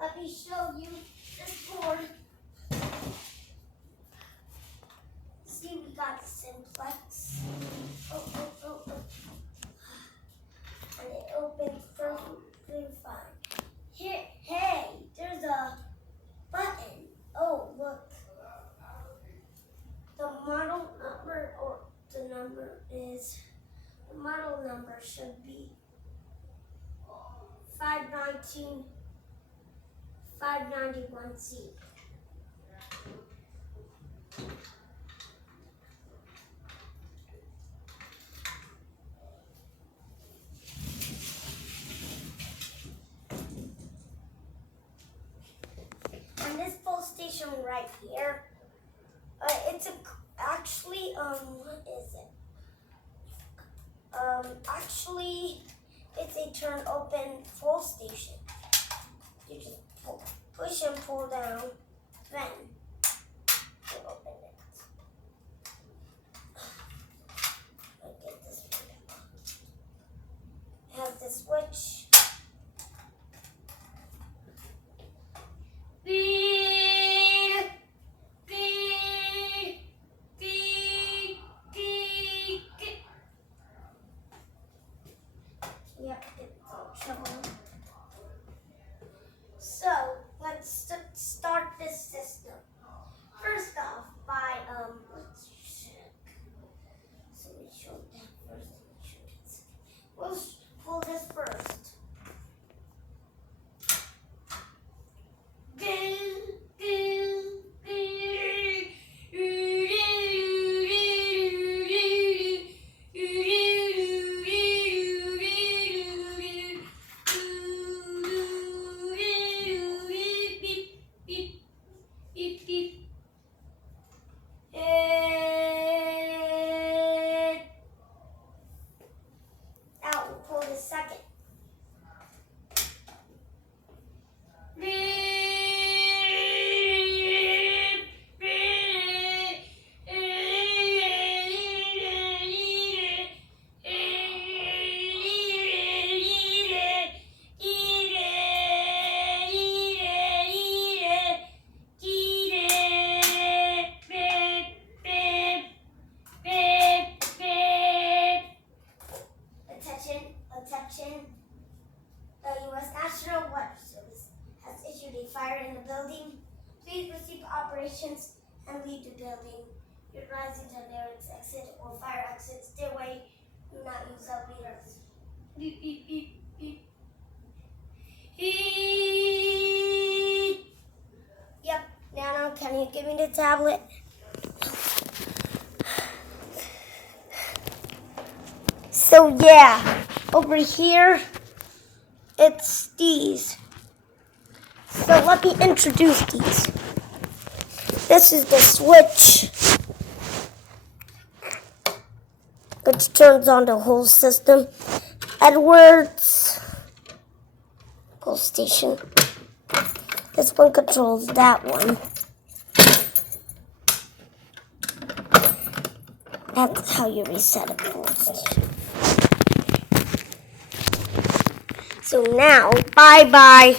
Let me show you this board. See, we got the simplex. Oh. And it opens perfectly fine. Here, hey, there's a button. Oh, look. The model number should be 591C. And this full station right here, it's a turn open full station. You just push and pull down, then you open it. I'll get this one. It has the switch. Yep, it's all trouble. So let's start this system. First off, let's check. So we showed that first. We'll pull this first. Now we'll pull the second. Attention, the U.S. National Weather Service has issued a fire in the building. Please receive operations and leave the building. Utilizing the nearest exit or fire exit stairway. Do not use elevators. Beep, beep, beep, beep. Yep, Nana, can you give me the tablet? So yeah. Over here, it's these. So let me introduce these. This is the switch, which turns on the whole system. Edwards, whole station. This one controls that one. That's how you reset a whole station. So now, bye-bye.